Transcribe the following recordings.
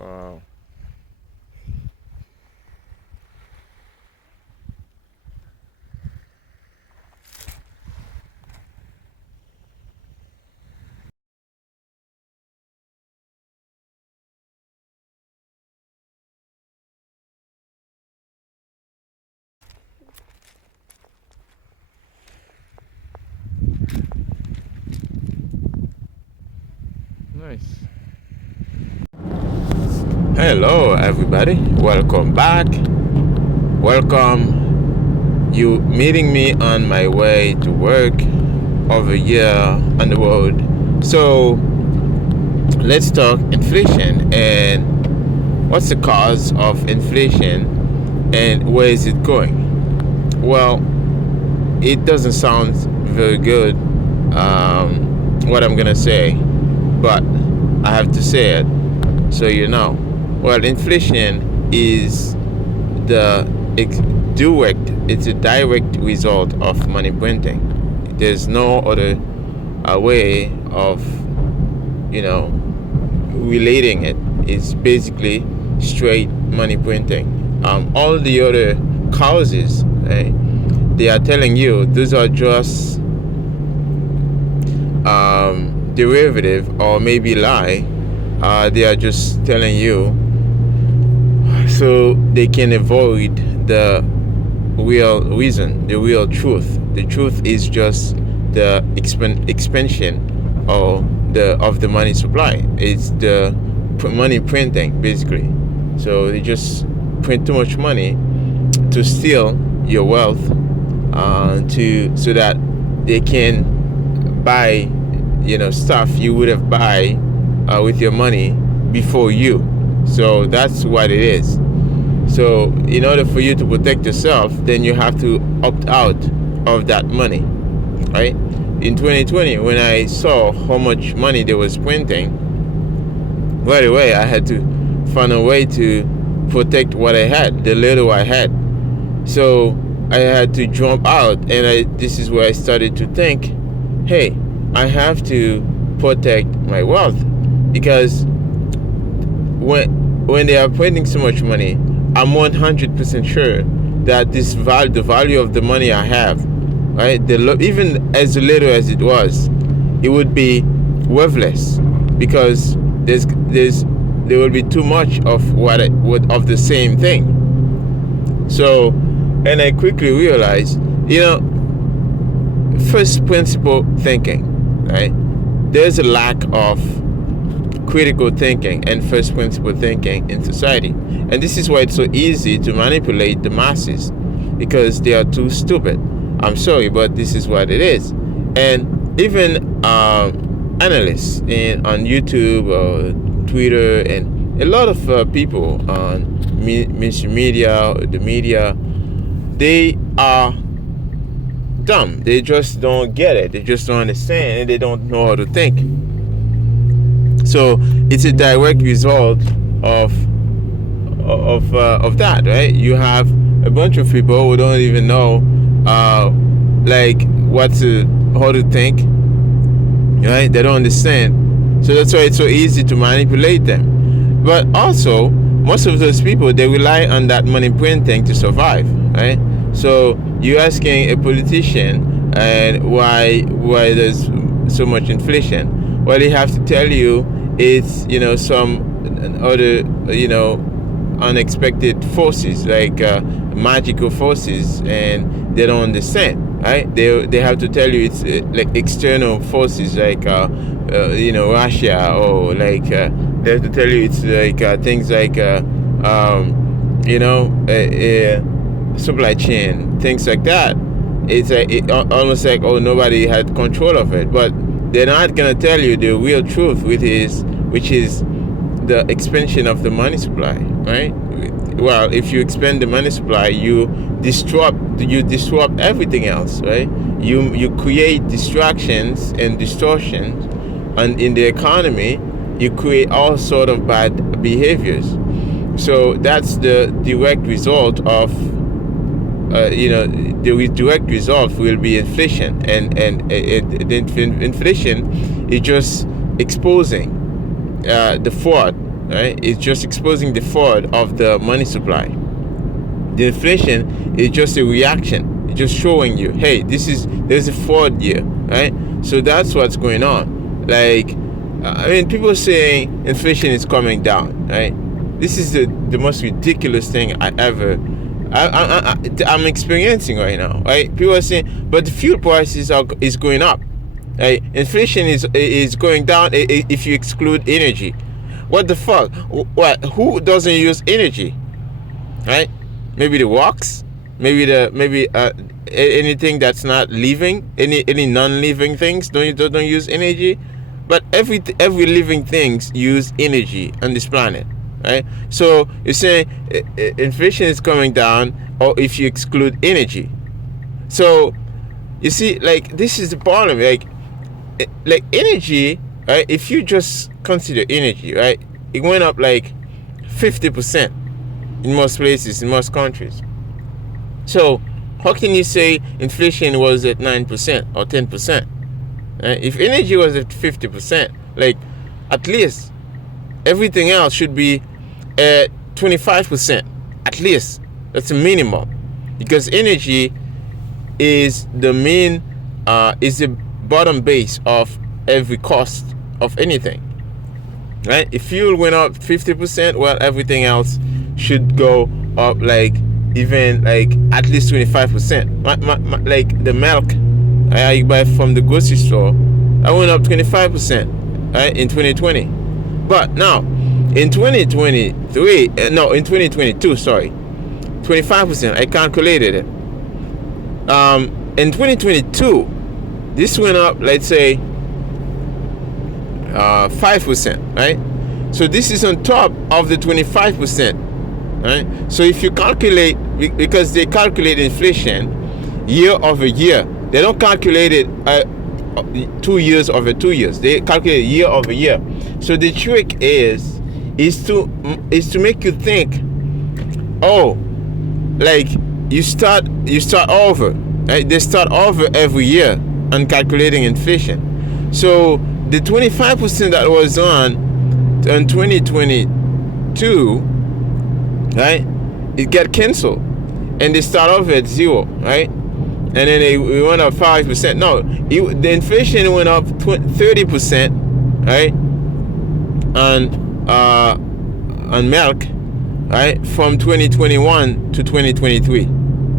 Wow. Nice. Hello, everybody. Welcome back. Welcome. You meeting me on my way to work over here on the road. So let's talk inflation and what's the cause of inflation and where is it going? Well, it doesn't sound very good, what I'm gonna say, but I have to say it so you know. Well, inflation is it's a direct result of money printing. There's no other way of, relating it. It's basically straight money printing. All the other causes, right, they are telling you those are just derivative or maybe lie. They are just telling you so they can avoid the real reason, the real truth. The truth is just the expansion of the money supply. It's the money printing, basically. So they just print too much money to steal your wealth, so that they can buy, stuff you would have buy with your money before you. So that's what it is. So in order for you to protect yourself, then you have to opt out of that money, right? In 2020, when I saw how much money they was printing, right away I had to find a way to protect what I had, the little I had. So I had to jump out, and this is where I started to think, hey, I have to protect my wealth, because when they are printing so much money, I'm 100% sure that the value of the money I have, right, even as little as it was, it would be worthless, because there will be too much of of the same thing. So, and I quickly realized, first principle thinking, right? There's a lack of critical thinking and first principle thinking in society, and this is why it's so easy to manipulate the masses, because they are too stupid. I'm sorry, but this is what it is. And even analysts on YouTube or Twitter, and a lot of people on mainstream media, the media, they are dumb. They just don't get it. They just don't understand, and they don't know how to think. So it's a direct result of that, right? You have a bunch of people who don't even know how to think, right? They don't understand. So that's why it's so easy to manipulate them. But also, most of those people, they rely on that money printing to survive, right? So you're asking a politician and why there's so much inflation. Well, they have to tell you it's some other unexpected forces, like magical forces, and they don't understand, right? They have to tell you it's like external forces, like Russia, or like they have to tell you it's like things like supply chain, things like that. It's almost like, oh, nobody had control of it, but they're not gonna tell you the real truth, which is the expansion of the money supply, right? Well, if you expand the money supply, you disrupt everything else, right? You create distractions and distortions, and in the economy, you create all sort of bad behaviors. So that's the direct result of the direct result will be inflation, and inflation is just exposing the fraud, right? It's just exposing the fraud of the money supply. The inflation is just a reaction. It's just showing you, hey, there's a fraud here, right? So that's what's going on. Like, I mean, people saying inflation is coming down, right? This is the most ridiculous thing I'm experiencing right now, right? People are saying, but the fuel prices is going up, right? Inflation is going down if you exclude energy. What the fuck? What? Who doesn't use energy, right? Maybe the rocks, maybe anything that's not living, any non-living things don't use energy, but every living things use energy on this planet, right? So you're saying inflation is coming down, or if you exclude energy. So you see, like, this is the problem, like energy, right? If you just consider energy, right, it went up like 50% in most places, in most countries. So how can you say inflation was at 9% or 10%? If energy was at 50%, like, at least everything else should be at 25%, at least. That's a minimum, because energy is the main, is the bottom base of every cost of anything, right? If fuel went up 50%, well, everything else should go up, like, even like at least 25%. Like the milk I buy from the grocery store, I went up 25%, right, in 2020. But now in 2023, no, in 2022, sorry, 25%. I calculated it. In 2022, this went up, let's say, 5%, right? So this is on top of the 25%. Right? So if you calculate, because they calculate inflation year over year, they don't calculate it 2 years over 2 years. They calculate year over year. So the trick is to make you think, oh, like you start over. Right? They start over every year on calculating inflation. So the 25% that was on 2022, right, it got canceled, and they start off at 0, right, and then we went up 5%. No, the inflation went up 30%, right, on milk, right, from 2021 to 2023.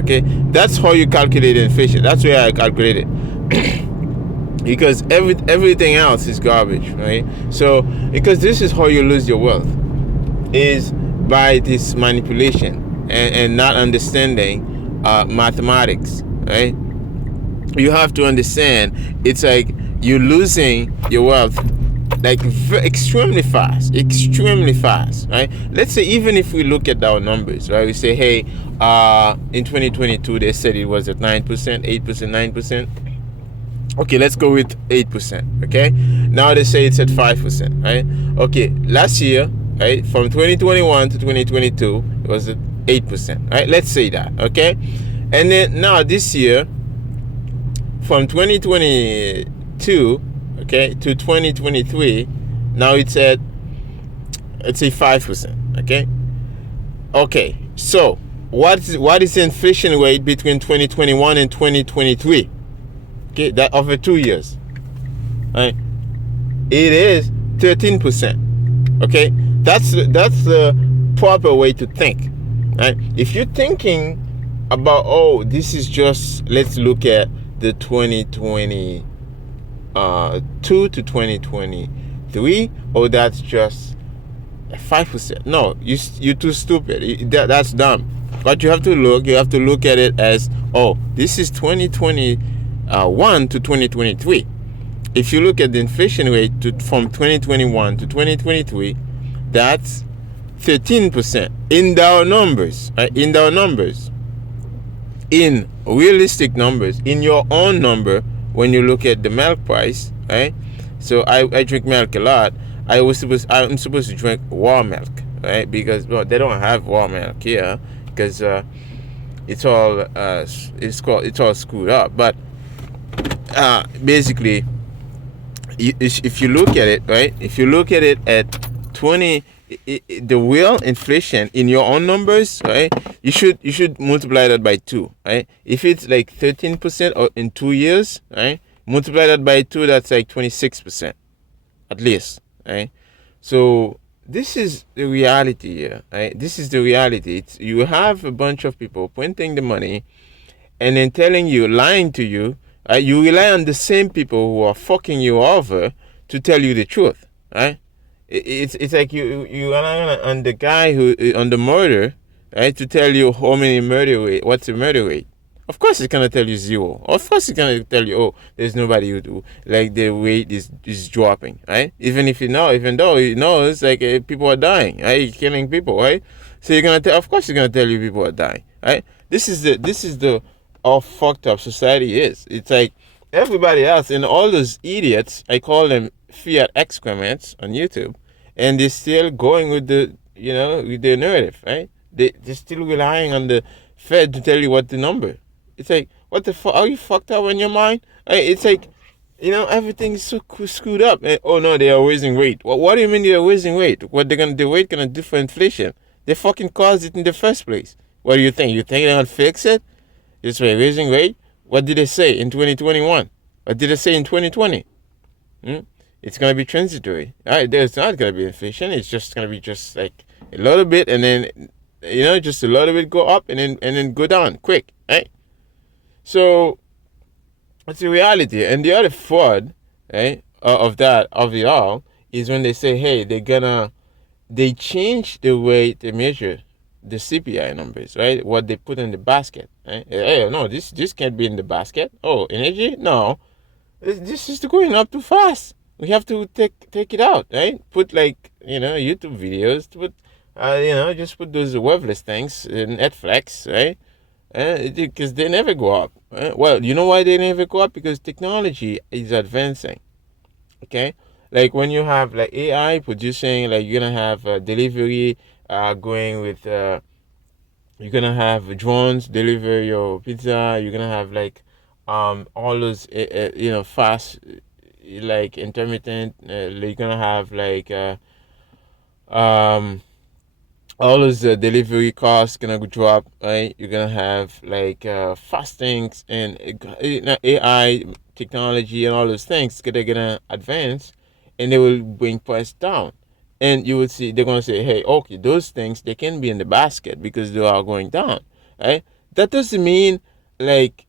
Okay, that's how you calculate inflation. That's where I calculate it. Because everything else is garbage, right? So because this is how you lose your wealth, is by this manipulation and not understanding mathematics, right? You have to understand, it's like you're losing your wealth like extremely fast, right? Let's say, even if we look at our numbers, right, we say, hey, in 2022 they said it was at 9%, 8%, 9%. Okay, let's go with 8%. Okay, now they say it's at 5%, right? Okay, last year, right, from 2021 to 2022, it was at 8%, right? Let's say that, okay? And then now this year, from 2022, okay, to 2023, now it's at, let's say, 5%, okay? Okay, so what is the inflation rate between 2021 and 2023? Okay, that over 2 years, right? It is 13%. Okay, that's the proper way to think, right? If you're thinking about, oh, this is just, let's look at the 2022 to 2023, oh, that's just 5%. No, you're too stupid. That's dumb. But you have to look at it as, oh, this is 2021 to 2023. If you look at the inflation rate from 2021 to 2023, that's 13% in our numbers, right? In our numbers, in realistic numbers, in your own number. When you look at the milk price, right? So I drink milk a lot. I'm supposed to drink raw milk, right? Because, well, they don't have raw milk here, because it's all screwed up. But basically, if you look at it, right? If you look at it at the real inflation in your own numbers, right? You should multiply that by two, right? If it's like 13% or in 2 years, right? Multiply that by two, that's like 26% at least, right? So this is the reality here, right? This is the reality. You have a bunch of people printing the money and then telling you, lying to you. You rely on the same people who are fucking you over to tell you the truth, right? It's like you rely on the guy who on the murder, right, to tell you how many murder rate, what's the murder rate. Of course, it's gonna tell you zero. Of course, it's gonna tell you, oh, there's nobody who do, like the rate is dropping, right? Even though it knows like people are dying, right? You're killing people, right? So you're gonna tell, of course, you're gonna tell you people are dying, right? This is the how fucked up society is. It's like everybody else and all those idiots, I call them fiat excrements on YouTube, and they're still going with with the narrative, right? They're still relying on the Fed to tell you what the number. It's like, what the fuck? Are you fucked up in your mind? Right? It's like, everything is so screwed up. And, oh no, they are raising rate. What do you mean they are raising rate? What the rate gonna do for inflation? They fucking caused it in the first place. What do you think? You think they're gonna fix it? This way, raising rate. What did they say in 2021? What did they say in 2020? It's gonna be transitory. All right, there's not gonna be inflation. It's just gonna be just like a little bit, and then just a little bit go up, and then go down quick, right? So it's a reality. And the other fraud, right, of it all is when they say, hey, they change the way they measure the CPI numbers, right? What they put in the basket, right? Hey, no, this can't be in the basket. Oh, energy? No, this is going up too fast. We have to take it out, right? Put like YouTube videos. Put just put those worthless things in Netflix, right? Because they never go up. Well, you know why they never go up? Because technology is advancing. Okay, like when you have like AI producing, like you're gonna have delivery going with you're gonna have drones deliver your pizza. You're gonna have like all those fast like intermittent. You're gonna have like um all those delivery costs gonna drop, right? You're gonna have like fastings and AI technology and all those things. They're gonna advance, and they will bring price down. And you will see they're gonna say, hey, okay, those things they can be in the basket because they are going down, right? That doesn't mean like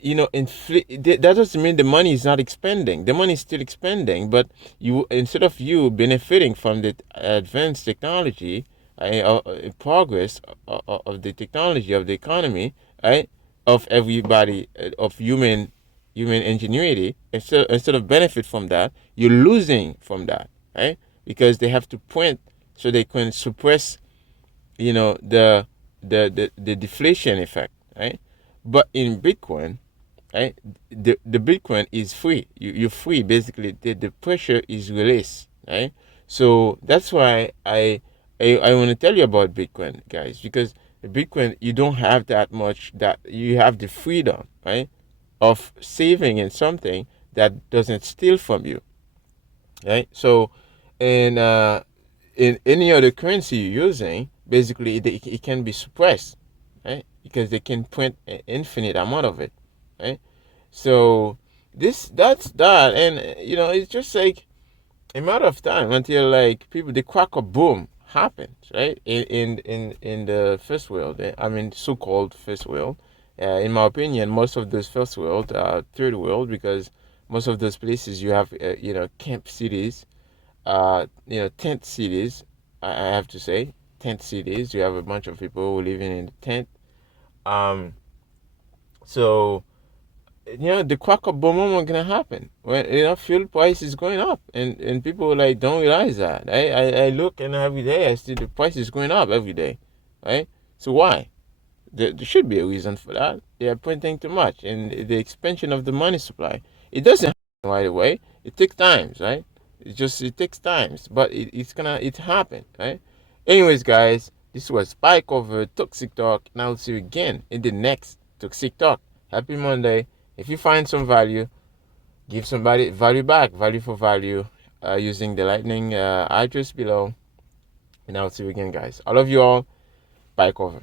that doesn't mean the money is not expanding. The money is still expanding, but instead of you benefiting from the advanced technology, progress of the technology of the economy, right, of everybody, of human ingenuity, instead of benefit from that, you're losing from that, right? Because they have to print so they can suppress, the deflation effect, right? But in Bitcoin, right, the Bitcoin is free. You're free basically. The pressure is released, right? So that's why I want to tell you about Bitcoin, guys, because the Bitcoin you don't have that much, that you have the freedom, right, of saving in something that doesn't steal from you, right? So in in any other currency you're using, basically it can be suppressed, right? Because they can print an infinite amount of it, right? So that's that, and it's just like a matter of time until like the crack of boom happens, right? In the first world, I mean so-called first world. In my opinion, most of those first world are third world, because most of those places you have camp cities, tent cities. I have to say tent cities. You have a bunch of people who living in the tent. Um, so the crack of bomb are gonna happen when fuel price is going up, and people like don't realize that. I look, and every day I see the price is going up every day, right? So why? There should be a reason for that. They are printing too much, and the expansion of the money supply. It doesn't happen right away. It takes times, right? It takes times, but it happen, right? Anyways, guys, this was PieCover Toxic Talk, and I'll see you again in the next Toxic Talk. Happy Monday. If you find some value, give somebody value back, value for value, using the lightning address below. And I'll see you again, guys. I love you all. PieCover.